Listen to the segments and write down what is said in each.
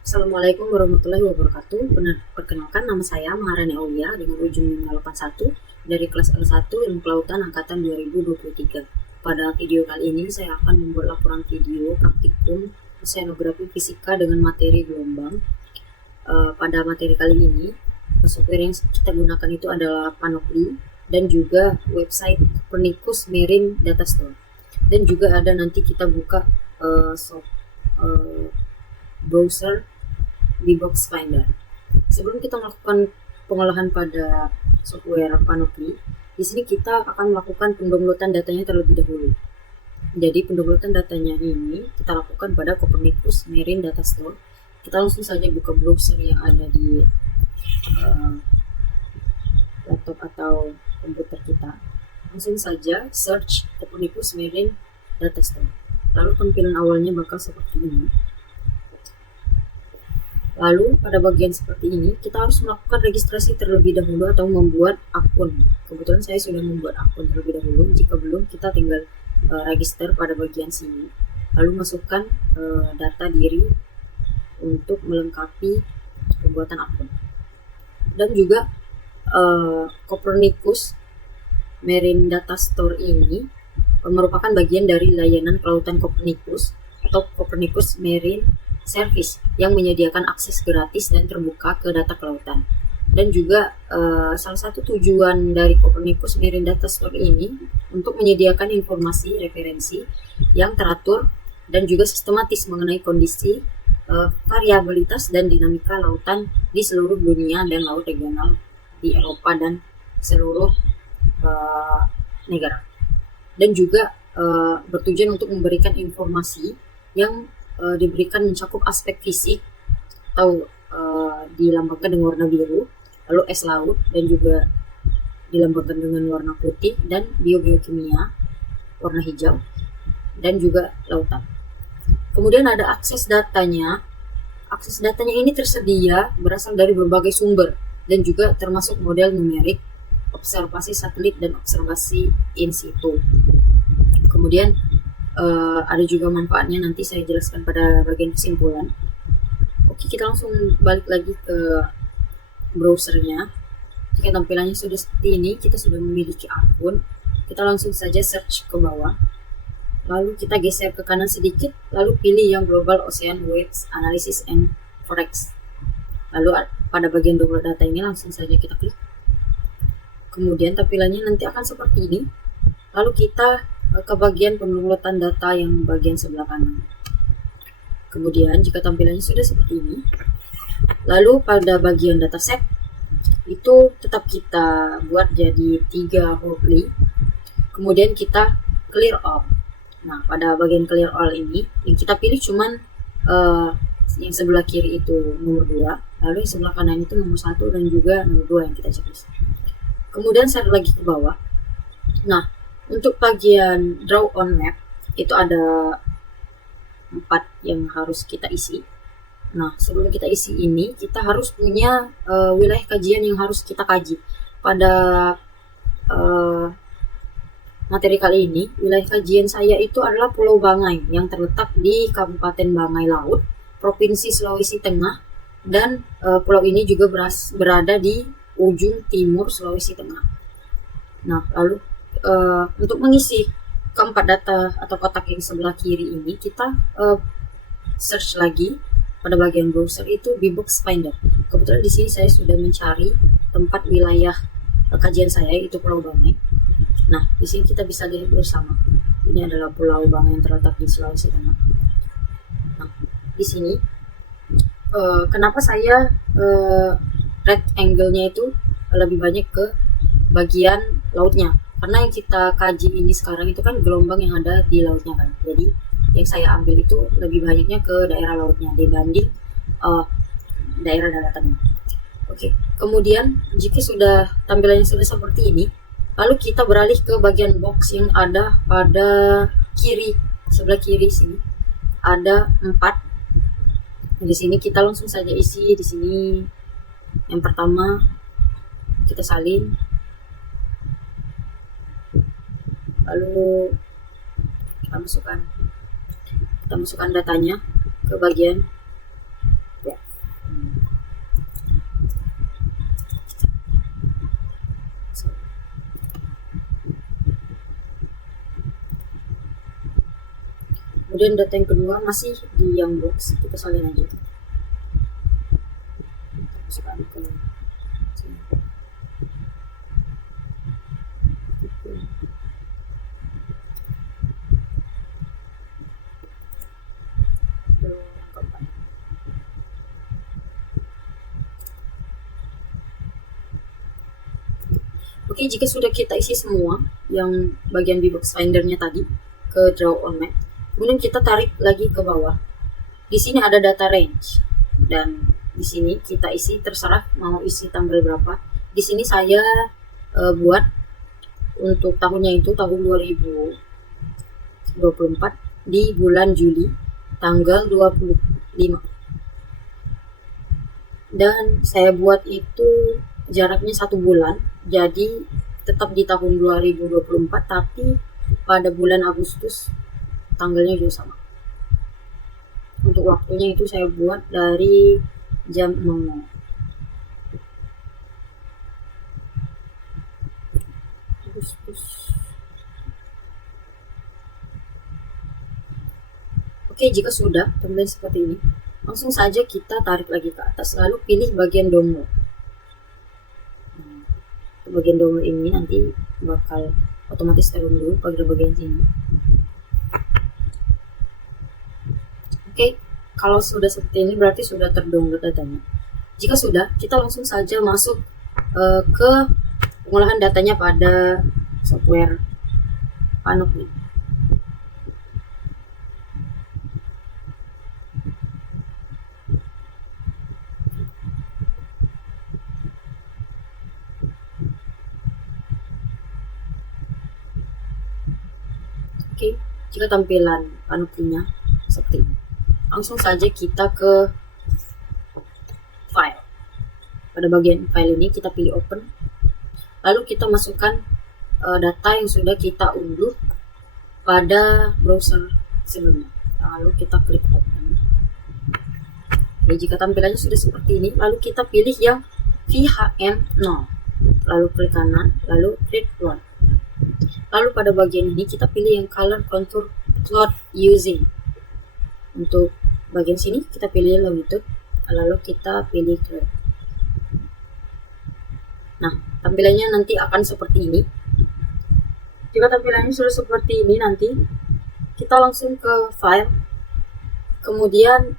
Assalamualaikum warahmatullahi wabarakatuh. Perkenalkan, nama saya Maharani Aulia dengan ujung 581 dari kelas L1 Ilmu Kelautan Angkatan 2023. Pada video kali ini saya akan membuat laporan video praktikum oseanografi fisika dengan materi gelombang. Pada materi kali ini, software yang kita gunakan itu adalah Panoply dan juga website Copernicus Marine Data Store. Dan juga ada nanti kita buka browser di Box Finder. Sebelum kita melakukan pengolahan pada software Panoply, di sini kita akan melakukan pendownloadan datanya terlebih dahulu. Jadi pendownloadan datanya ini kita lakukan pada Copernicus Marine Data Store. Kita langsung saja buka browser yang ada di laptop atau komputer kita. Langsung saja search Copernicus Marine Data Store. Lalu tampilan awalnya bakal seperti ini. Lalu pada bagian seperti ini kita harus melakukan registrasi terlebih dahulu atau membuat akun. Kebetulan saya sudah membuat akun terlebih dahulu. Jika belum, kita tinggal register pada bagian sini. Lalu masukkan data diri untuk melengkapi pembuatan akun. Dan juga Copernicus Marine Data Store ini merupakan bagian dari layanan kelautan Copernicus atau Copernicus Marine Service yang menyediakan akses gratis dan terbuka ke data kelautan. Dan juga salah satu tujuan dari Copernicus Marine Data Store ini untuk menyediakan informasi referensi yang teratur dan juga sistematis mengenai kondisi, variabilitas dan dinamika lautan di seluruh dunia dan laut regional di Eropa dan seluruh negara. Dan juga bertujuan untuk memberikan informasi yang diberikan mencakup aspek fisik atau dilambangkan dengan warna biru, lalu es laut dan juga dilambangkan dengan warna putih, dan biogeokimia warna hijau, dan juga lautan. Kemudian ada akses datanya. Akses datanya ini tersedia berasal dari berbagai sumber dan juga termasuk model numerik, observasi satelit, dan observasi in situ. Kemudian ada juga manfaatnya, nanti saya jelaskan pada bagian kesimpulan. Oke, kita langsung balik lagi ke browsernya. Jika tampilannya sudah seperti ini, kita sudah memiliki akun. Kita langsung saja search ke bawah. Lalu kita geser ke kanan sedikit, lalu pilih yang Global Ocean Waves Analysis and Forex. Lalu pada bagian download data ini langsung saja kita klik. Kemudian tampilannya nanti akan seperti ini. Lalu kita ke bagian pendownloadan data yang bagian sebelah kanan. Kemudian jika tampilannya sudah seperti ini, lalu pada bagian dataset itu tetap kita buat jadi 3 Hourly. Kemudian kita clear all. Nah, pada bagian clear all ini yang kita pilih cuman yang sebelah kiri itu nomor 2, lalu yang sebelah kanan itu nomor 1 dan juga nomor 2 yang kita checklist. Kemudian saya lagi ke bawah. Nah, untuk bagian draw on map itu ada 4 yang harus kita isi. Nah, sebelum kita isi ini, kita harus punya wilayah kajian yang harus kita kaji. Pada materi kali ini, wilayah kajian saya itu adalah Pulau Bangai yang terletak di Kabupaten Bangai Laut, Provinsi Sulawesi Tengah, dan pulau ini juga berada di ujung timur Sulawesi Tengah. Nah, lalu untuk mengisi keempat data atau kotak yang sebelah kiri ini, kita search lagi pada bagian browser itu di Box Finder. Kebetulan di sini saya sudah mencari tempat wilayah kajian saya itu Pulau Bangai. Nah, di sini kita bisa lihat bersama. Ini adalah Pulau Bangai yang terletak di Sulawesi Tengah. Nah, di sini kenapa saya rectangle-nya itu lebih banyak ke bagian lautnya? Karena yang kita kaji ini sekarang itu kan gelombang yang ada di lautnya kan. Jadi yang saya ambil itu lebih banyaknya ke daerah lautnya dibanding daerah daratannya. Oke, kemudian jika sudah tampilannya sudah seperti ini, lalu kita beralih ke bagian box yang ada pada kiri, sebelah kiri sini. Ada 4. Di sini kita langsung saja isi di sini. Yang pertama kita salin. Lalu kita masukkan datanya ke bagian ya. Kemudian data yang kedua masih di yang box, kita salin aja. Masukkan ke sini. Oke, jika sudah kita isi semua yang bagian di box findernya tadi ke draw on map, kemudian kita tarik lagi ke bawah. Di sini ada data range dan di sini kita isi terserah mau isi tanggal berapa. Di sini saya buat untuk tahunnya itu tahun 2024 di bulan Juli tanggal 25. Dan saya buat itu jaraknya 1 bulan, jadi tetap di tahun 2024 tapi pada bulan Agustus tanggalnya juga sama. Untuk waktunya itu saya buat dari jam 00. Agustus. Oke, jika sudah tampilan seperti ini, langsung saja kita tarik lagi ke atas, lalu pilih bagian download. Bagian download ini nanti bakal otomatis turun dulu pada bagian sini. Oke, kalau sudah seperti ini berarti sudah terdownload datanya. Jika sudah, kita langsung saja masuk ke pengolahan datanya pada software Panoply. Oke, jika tampilan Panoply-nya seperti ini, langsung saja kita ke file. Pada bagian file ini kita pilih open, lalu kita masukkan data yang sudah kita unduh pada browser sebelumnya, lalu kita klik open. Oke, jika tampilannya sudah seperti ini, lalu kita pilih yang VHM0, lalu klik kanan, lalu create one. Lalu pada bagian ini kita pilih yang color contour plot using. Untuk bagian sini kita pilih longitude, lalu kita pilih clear. Nah, tampilannya nanti akan seperti ini. Jika tampilannya sudah seperti ini, nanti kita langsung ke file, kemudian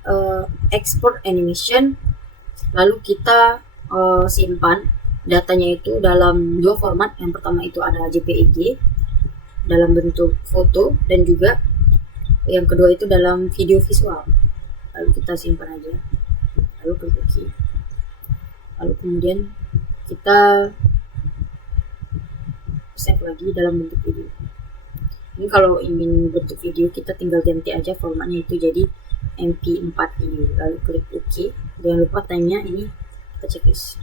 export animation, lalu kita simpan datanya itu dalam dua format. Yang pertama itu ada JPEG dalam bentuk foto, dan juga yang kedua itu dalam video visual. Lalu kita simpan aja, lalu klik OK, lalu kemudian kita save lagi dalam bentuk video. Ini kalau ingin bentuk video kita tinggal ganti aja formatnya itu jadi MP4 lalu klik OK. Jangan lupa time-nya ini kita checklist.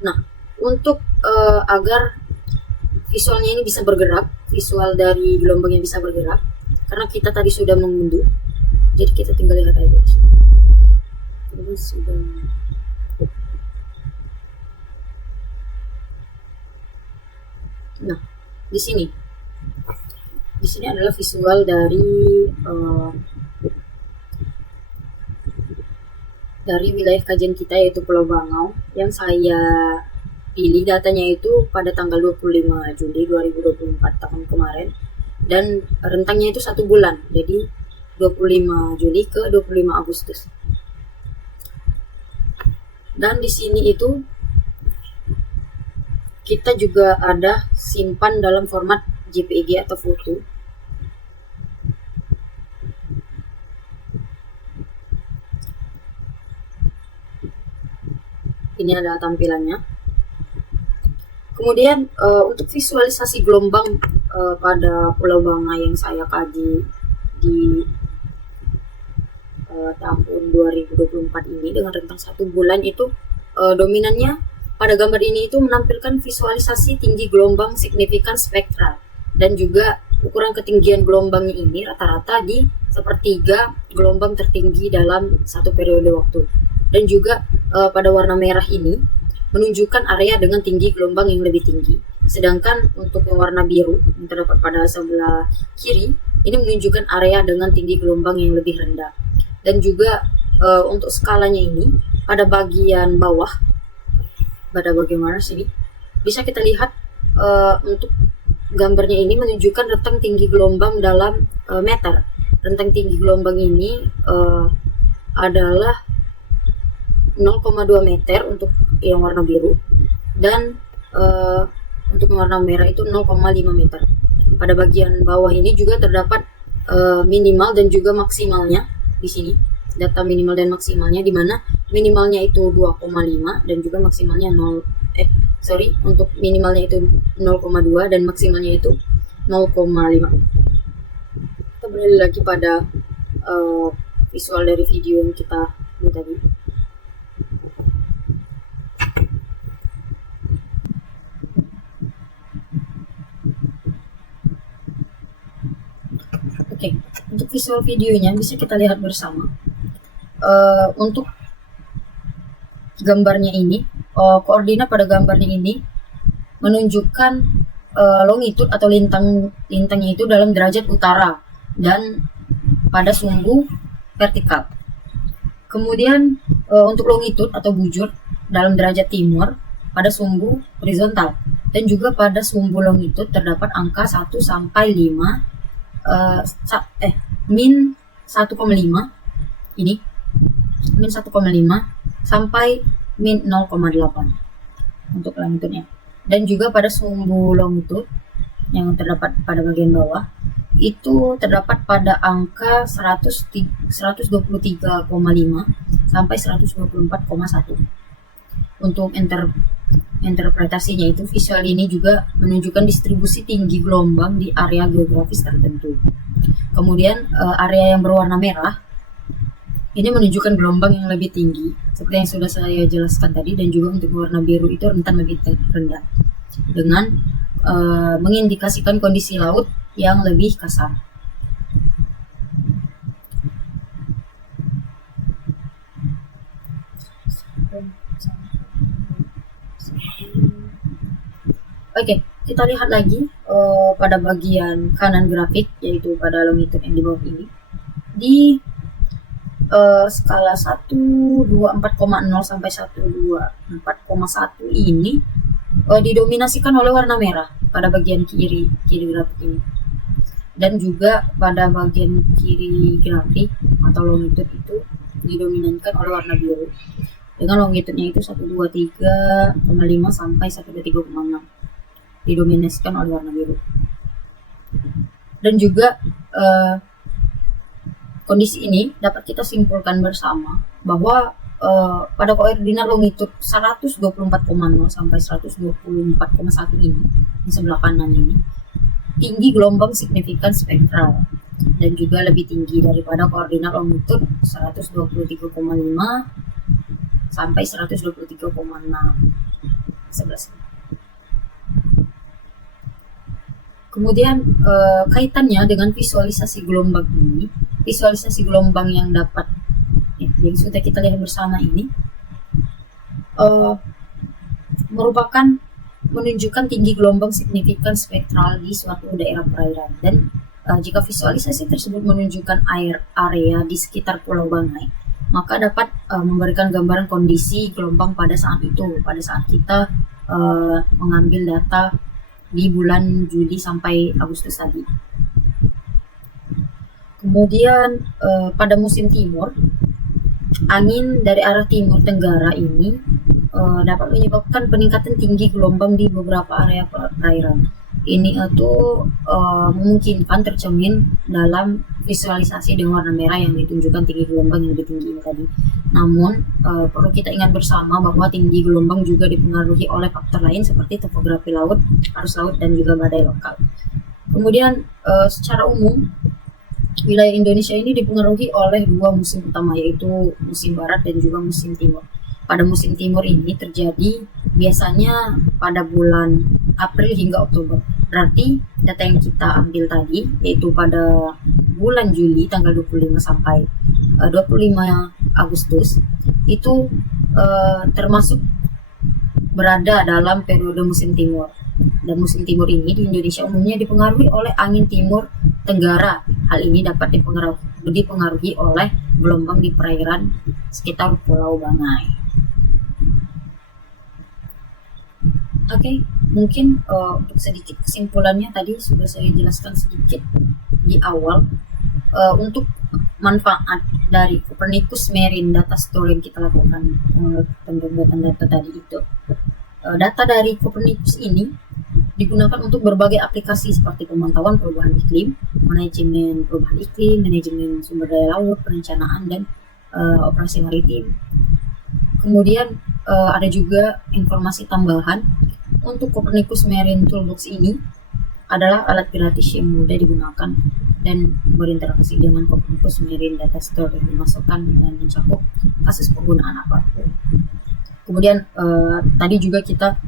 Nah, untuk agar visualnya ini bisa bergerak, visual dari gelombangnya bisa bergerak, karena kita tadi sudah mengunduh, jadi kita tinggal lihat aja di sini. Terus sudah. Nah, di sini adalah visual dari wilayah kajian kita, yaitu Pulau Bangau, yang saya pilih datanya itu pada tanggal 25 Juli 2024 tahun kemarin, dan rentangnya itu 1 bulan, jadi 25 Juli ke 25 Agustus. Dan di sini itu kita juga ada simpan dalam format JPEG atau foto. Ini adalah tampilannya. Kemudian untuk visualisasi gelombang pada Pulau Bangau yang saya kaji di tahun 2024 ini dengan rentang 1 bulan itu dominannya pada gambar ini itu menampilkan visualisasi tinggi gelombang signifikan spektral, dan juga ukuran ketinggian gelombangnya ini rata-rata di sepertiga gelombang tertinggi dalam satu periode waktu. Dan juga pada warna merah ini menunjukkan area dengan tinggi gelombang yang lebih tinggi. Sedangkan untuk yang warna biru yang terdapat pada sebelah kiri ini menunjukkan area dengan tinggi gelombang yang lebih rendah. Dan juga untuk skalanya ini pada bagian bawah, pada bagian mana sini bisa kita lihat untuk gambarnya ini menunjukkan rentang tinggi gelombang dalam meter. Rentang tinggi gelombang ini adalah 0,2 meter untuk yang warna biru, dan untuk yang warna merah itu 0,5 meter. Pada bagian bawah ini juga terdapat minimal dan juga maksimalnya di sini. Data minimal dan maksimalnya, di mana minimalnya itu 2,5 dan juga maksimalnya untuk minimalnya itu 0,2 dan maksimalnya itu 0,5. Kita beralih lagi pada visual dari video yang kita buat tadi. Oke, untuk visual videonya bisa kita lihat bersama. Untuk gambarnya ini, koordinat pada gambarnya ini menunjukkan longitude atau lintangnya itu dalam derajat utara dan pada sumbu vertikal. Kemudian untuk longitude atau bujur dalam derajat timur pada sumbu horizontal, dan juga pada sumbu longitude terdapat angka 1 sampai 5 min 1,5 ini min 1,5 sampai min 0,8 untuk longitudenya. Dan juga pada sumbu longitude yang terdapat pada bagian bawah itu terdapat pada angka 123,5 sampai 124,1. Untuk interpretasinya itu, visual ini juga menunjukkan distribusi tinggi gelombang di area geografis tertentu. Kemudian area yang berwarna merah ini menunjukkan gelombang yang lebih tinggi seperti yang sudah saya jelaskan tadi, dan juga untuk warna biru itu rentan lebih rendah dengan mengindikasikan kondisi laut yang lebih kasar. Oke, kita lihat lagi pada bagian kanan grafik, yaitu pada longitude yang di bawah ini. Di skala 124,0 sampai 124,1 ini didominasikan oleh warna merah pada bagian kiri grafik ini. Dan juga pada bagian kiri grafik atau longitude itu didominankan oleh warna biru dengan longitudenya itu 123,5 sampai 123,6 didominasikan oleh warna biru. Dan juga kondisi ini dapat kita simpulkan bersama bahwa pada koordinat longitude 124,0 sampai 124,1 ini di sebelah kanan ini tinggi gelombang signifikan spektral dan juga lebih tinggi daripada koordinat longitude 123,5 sampai 123,6 sebelah sini. Kemudian kaitannya dengan visualisasi gelombang ini, visualisasi gelombang yang dapat yang sudah kita lihat bersama ini merupakan menunjukkan tinggi gelombang signifikan spektral di suatu daerah perairan. Dan jika visualisasi tersebut menunjukkan area di sekitar Pulau Banggai, maka dapat memberikan gambaran kondisi gelombang pada saat itu, pada saat kita mengambil data di bulan Juli sampai Agustus tadi. Kemudian pada musim timur, angin dari arah timur tenggara ini dapat menyebabkan peningkatan tinggi gelombang di beberapa area perairan. Ini itu memungkinkan tercermin dalam visualisasi dengan warna merah yang ditunjukkan tinggi gelombang yang lebih tinggi ini tadi. Namun perlu kita ingat bersama bahwa tinggi gelombang juga dipengaruhi oleh faktor lain seperti topografi laut, arus laut, dan juga badai lokal. Kemudian secara umum wilayah Indonesia ini dipengaruhi oleh dua musim utama, yaitu musim barat dan juga musim timur. Pada musim timur ini terjadi biasanya pada bulan April hingga Oktober. Berarti data yang kita ambil tadi, yaitu pada bulan Juli tanggal 25 sampai 25 Agustus, itu termasuk berada dalam periode musim timur. Dan musim timur ini di Indonesia umumnya dipengaruhi oleh angin timur tenggara Hal ini dapat dipengaruhi oleh gelombang di perairan sekitar Pulau Banggai. Oke, mungkin untuk sedikit kesimpulannya tadi sudah saya jelaskan sedikit di awal. Untuk manfaat dari Copernicus Marine Data Store yang kita lakukan pembuatan data tadi itu, data dari Copernicus ini digunakan untuk berbagai aplikasi seperti pemantauan perubahan iklim, manajemen perubahan iklim, manajemen sumber daya laut, perencanaan, dan operasi maritim. Kemudian ada juga informasi tambahan untuk Copernicus Marine Toolbox ini adalah alat gratis yang mudah digunakan dan berinteraksi dengan Copernicus Marine Data Store yang dimasukkan dan mencakup kasus penggunaan apapun. Kemudian tadi juga kita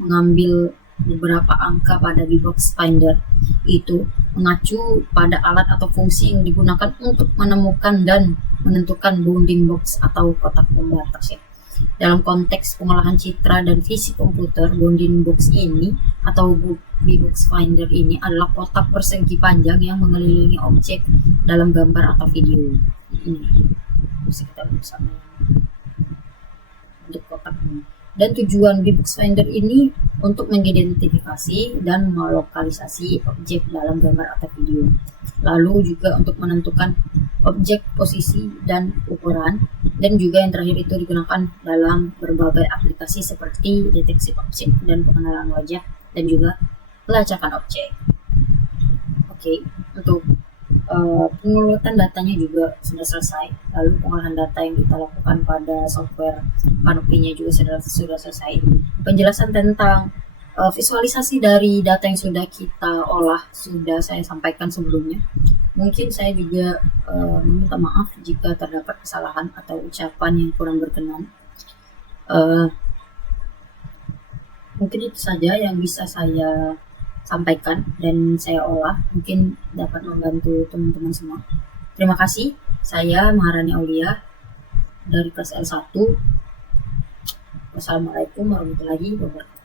mengambil beberapa angka pada Bbox Finder, itu mengacu pada alat atau fungsi yang digunakan untuk menemukan dan menentukan bounding box atau kotak pembatas ya. Dalam konteks pengolahan citra dan fisik komputer, bounding box ini atau Bbox Finder ini adalah kotak persegi panjang yang mengelilingi objek dalam gambar atau video. Ini bisa kita lihat bersama untuk kotak ini. Dan tujuan Bbox Finder ini untuk mengidentifikasi dan melokalisasi objek dalam gambar atau video. Lalu juga untuk menentukan objek, posisi, dan ukuran. Dan juga yang terakhir itu digunakan dalam berbagai aplikasi seperti deteksi objek dan pengenalan wajah dan juga pelacakan objek. Oke, untuk pengurutan datanya juga sudah selesai. Lalu pengolahan data yang kita lakukan pada software Canopy-nya juga sudah selesai. Penjelasan tentang visualisasi dari data yang sudah kita olah sudah saya sampaikan sebelumnya. Mungkin saya juga meminta maaf jika terdapat kesalahan atau ucapan yang kurang berkenan. Mungkin itu saja yang bisa saya sampaikan dan saya olah, mungkin dapat membantu teman-teman semua. Terima kasih. Saya Maharani Aulia dari kelas L1. Wassalamualaikum warahmatullahi wabarakatuh.